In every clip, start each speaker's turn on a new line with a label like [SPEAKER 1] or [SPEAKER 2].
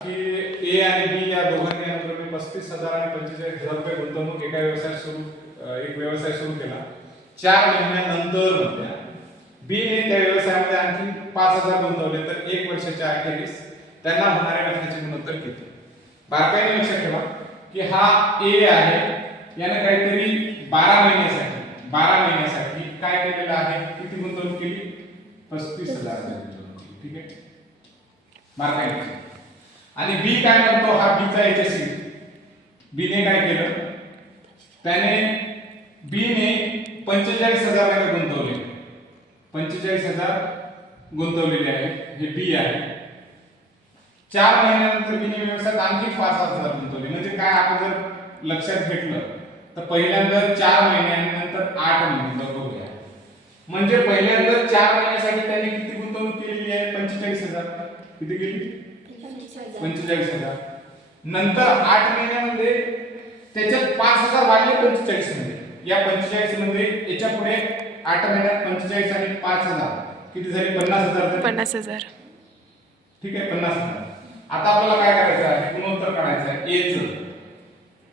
[SPEAKER 1] की ए आणि बी या दोघांनी अनुक्रमे पस्तीस हजार आणि पंचेचाळीस हजार रुपये गुंतवणूक एका व्यवसाय सुरू एक व्यवसाय सुरू केला. चार महिन्यानंतर म्हणत्या बी ने त्या व्यवसायामध्ये आणखी पाच हजार गुंतवले तर एक वर्षाच्या अखेरीस त्यांना होणाऱ्या नफ्याचे गुणोत्तर किती? बारकाईने लक्षात ठेवा की हा ए आहे याने काहीतरी बारा महिन्यासाठी बारा महिन्यासाठी काय केलेलं आहे? किती गुंतवणूक केली? पस्तीस हजार गुंतवणूक ठीक आहे? बारकाईने आणि बी काय म्हणतो हा बीचा याच्याशी. बीने काय केलं? त्याने बीने पंचेचाळीस हजार गुंतवले. पंचेचाळीस हजार गुंतवलेले आहे. हे बी आहे. चार महिन्यानंतर बीने व्यवसायात आणखी पाच हजार गुंतवले. म्हणजे काय आपण जर लक्षात घेतलं तर पहिल्यांदा चार महिन्यानंतर आठ महिने. बघूया. म्हणजे पहिल्यांदा चार महिन्यासाठी त्यांनी किती गुंतवणूक केलेली आहे? पंचेचाळीस हजार. किती केली? पंचेचाळीस हजार नंतर आठ महिन्यामध्ये त्याच्यात पाच हजार वाढले पंचेचाळीसमध्ये. या पंचेचाळीसमध्ये याच्यापुढे आठ महिन्यात पंचेचाळीस आणि पाच हजार. किती झाले? पन्नास हजार?
[SPEAKER 2] पन्नास हजार.
[SPEAKER 1] ठीक आहे पन्नास हजार. आता आपल्याला काय करायचं आहे? गुणोत्तर काढायचं आहे. एच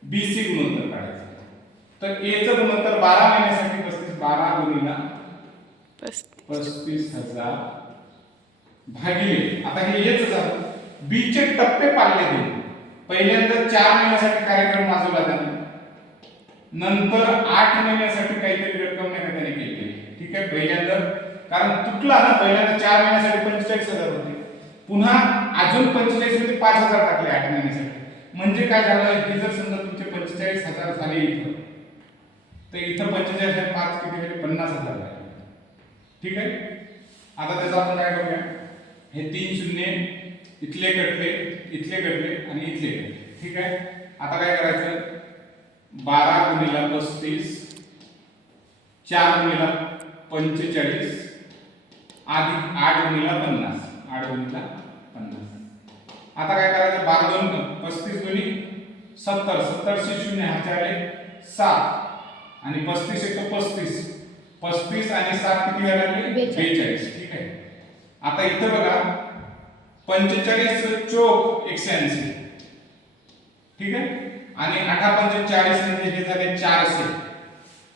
[SPEAKER 1] बी सी गुणोत्तर काढायचं. तर एच गुणोत्तर बारा महिन्यासाठी पस्तीस बारा गुणिला
[SPEAKER 2] पस्तीस.
[SPEAKER 1] हजार भागिले. आता हे येच झालं बी चे टप्पे पाडले गेले पहिल्यांदा चार महिन्यासाठी कार्यक्रम वाजवला त्याने. नंतर आठ महिन्यासाठी काहीतरी रक्कम नाही त्याने केली. ठीक आहे पहिल्यांदा. कारण तुटला ना पहिल्यांदा चार महिन्यासाठी पंचेचाळीस हजार होते. पुन्हा अजून पंचेचाळीसमध्ये पाच हजार टाकले आठ महिन्यासाठी. म्हणजे काय झालं हे जर समजा तुमचे पंचेचाळीस हजार झाले इथं तर इथं पंचेचाळीस हजार पाच किती झाले? पन्नास हजार झाले. ठीक आहे? आता त्याचा आपण काय करूया? हे तीन शून्य इथले कटले इथले कटले आणि इथले कटले ठीक आहे? आता काय करायचं? बारा गुणिला पस्तीस चार गुणिला पंचेचाळीस आधी आठ गुणिला पन्नास आठ गुणिला पन्नास. आता काय करायचं? बारा दोन पस्तीस गुणी सत्तर. सत्तरशे शून्य ह्याचे आले सात. आणि पस्तीस एक पस्तीस. पस्तीस आणि सात किती व्हायला लागले.
[SPEAKER 3] बेचाळीस.
[SPEAKER 1] ठीक आहे? आता इथं बघा. पंचेचाळीस चोक एकशे ऐंशी ठीक आहे? आणि अठरा पंचेचाळीस म्हणजे हे झाले चारशे.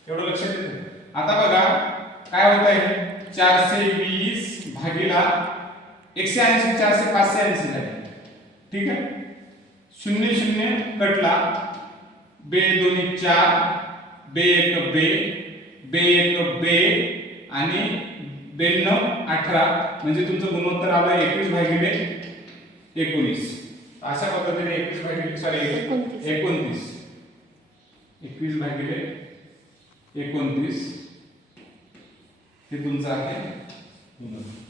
[SPEAKER 1] एवढं लक्षात येतं? आता बघा काय होत आहे चारशे वीस भागीला एकशे ऐंशी चारशे पाचशे ऐंशी झाले. ठीक आहे? शून्य शून्य कटला. बे दोन्ही चार बे एक बे बे एक बे आणि ब्याण्णव अठरा म्हणजे तुमचं गुणोत्तर आलं एकवीस भागिले एकोणीस. अशा पद्धतीने एकवीस भागिले सॉरी एकोणतीस. एकवीस भागिले एकोणतीस. हे तुमचं आहे. गुणोत्तर